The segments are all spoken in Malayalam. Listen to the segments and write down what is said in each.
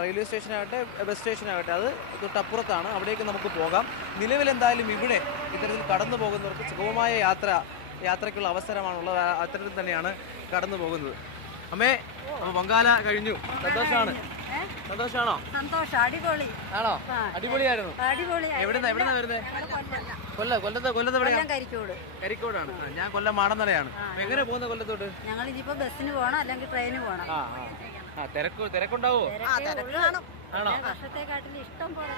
റെയിൽവേ സ്റ്റേഷനാകട്ടെ ബസ് സ്റ്റേഷനാകട്ടെ അത് തൊട്ടപ്പുറത്താണ്. അവിടേക്ക് നമുക്ക് പോകാം. നിലവിലെന്തായാലും ഇവിടെ ഇത്തരത്തിൽ കടന്നു പോകുന്നവർക്ക് സുഗമമായ യാത്രയ്ക്കുള്ള അവസരമാണുള്ളത്. അത്തരത്തിൽ തന്നെയാണ് കടന്നു പോകുന്നത്. അമ്മേ, അപ്പോൾ പൊങ്കാല കഴിഞ്ഞു. സന്തോഷമാണോ? സന്തോഷം, അടിപൊളി ആണോ? അടിപൊളിയായിരുന്നു. എവിടുന്നാ വരുന്നത്? കൊല്ലത്ത് എവിടെയാണ്? കരിക്കോടാണ്. ഞാൻ കൊല്ലം മാടന്നടയാണ്. എങ്ങനെ പോകുന്ന കൊല്ലത്തോട്ട്? ഞങ്ങൾ ഇനിയിപ്പോ ബസ്സിന് പോകണം, അല്ലെങ്കിൽ ട്രെയിന് പോകണം. തിരക്കുണ്ടാവോ? ആണോ? വർഷത്തെക്കാട്ടിൽ ഇഷ്ടം പോലെ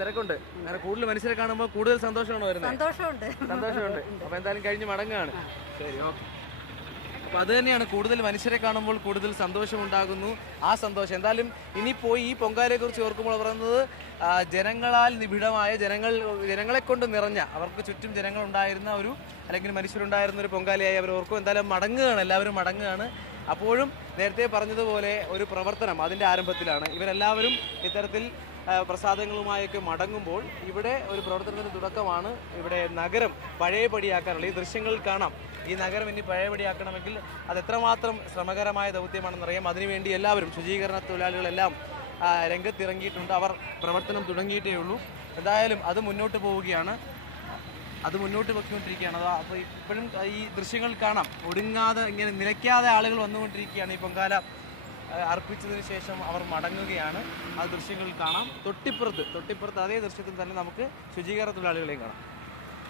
തിരക്കുണ്ട്. അങ്ങനെ കൂടുതൽ മനുഷ്യരെ കാണുമ്പോൾ കൂടുതൽ സന്തോഷമാണോ വരുന്നത്? സന്തോഷമുണ്ട്. അപ്പൊ എന്തായാലും കഴിഞ്ഞ് മടങ്ങുകയാണ്. ശരി, ഓക്കെ. അപ്പൊ അത് തന്നെയാണ്, കൂടുതൽ മനുഷ്യരെ കാണുമ്പോൾ കൂടുതൽ സന്തോഷം ഉണ്ടാകുന്നു. ആ സന്തോഷം എന്തായാലും ഇനി പോയി ഈ പൊങ്കാലയെ കുറിച്ച് ഓർക്കുമ്പോൾ പറയുന്നത് ജനങ്ങളാൽ നിബിഡമായ ജനങ്ങളെ കൊണ്ട് നിറഞ്ഞ, അവർക്ക് ചുറ്റും ജനങ്ങൾ ഉണ്ടായിരുന്ന അല്ലെങ്കിൽ മനുഷ്യരുണ്ടായിരുന്ന ഒരു പൊങ്കാലയായി അവർ ഓർക്കും. എന്തായാലും മടങ്ങുകയാണ്, എല്ലാവരും മടങ്ങുകയാണ്. അപ്പോഴും നേരത്തെ പറഞ്ഞതുപോലെ ഒരു പ്രവർത്തനം അതിൻ്റെ ആരംഭത്തിലാണ്. ഇവരെല്ലാവരും ഇത്തരത്തിൽ പ്രസാദങ്ങളുമായൊക്കെ മടങ്ങുമ്പോൾ ഇവിടെ ഒരു പ്രവർത്തനത്തിന് തുടക്കമാണ്. ഇവിടെ നഗരം പഴയപടിയാക്കാനുള്ള ഈ ദൃശ്യങ്ങളിൽ കാണാം. ഈ നഗരം ഇനി പഴയപടിയാക്കണമെങ്കിൽ അത് എത്രമാത്രം ശ്രമകരമായ ദൗത്യമാണെന്നറിയാം. അതിനുവേണ്ടി എല്ലാവരും, ശുചീകരണ തൊഴിലാളികളെല്ലാം രംഗത്തിറങ്ങിയിട്ടുണ്ട്. അവർ പ്രവർത്തനം തുടങ്ങിയിട്ടേ ഉള്ളൂ. എന്തായാലും അത് മുന്നോട്ട് പോവുകയാണ്, അത് മുന്നോട്ട് പോയിക്കൊണ്ടിരിക്കുകയാണ്. അപ്പോൾ ഇപ്പോഴും ഈ ദൃശ്യങ്ങൾ കാണാം, ഒടുങ്ങാതെ ഇങ്ങനെ നിലയ്ക്കാതെ ആളുകൾ വന്നുകൊണ്ടിരിക്കുകയാണ്. ഈ പൊങ്കാല അർപ്പിച്ചതിന് ശേഷം അവർ മടങ്ങുകയാണ്. ആ ദൃശ്യങ്ങൾ കാണാം. തൊട്ടിപ്പുറത്ത് അതേ ദൃശ്യത്തിൽ തന്നെ നമുക്ക് ശുചീകരണ തൊഴിലാളികളെയും കാണാം.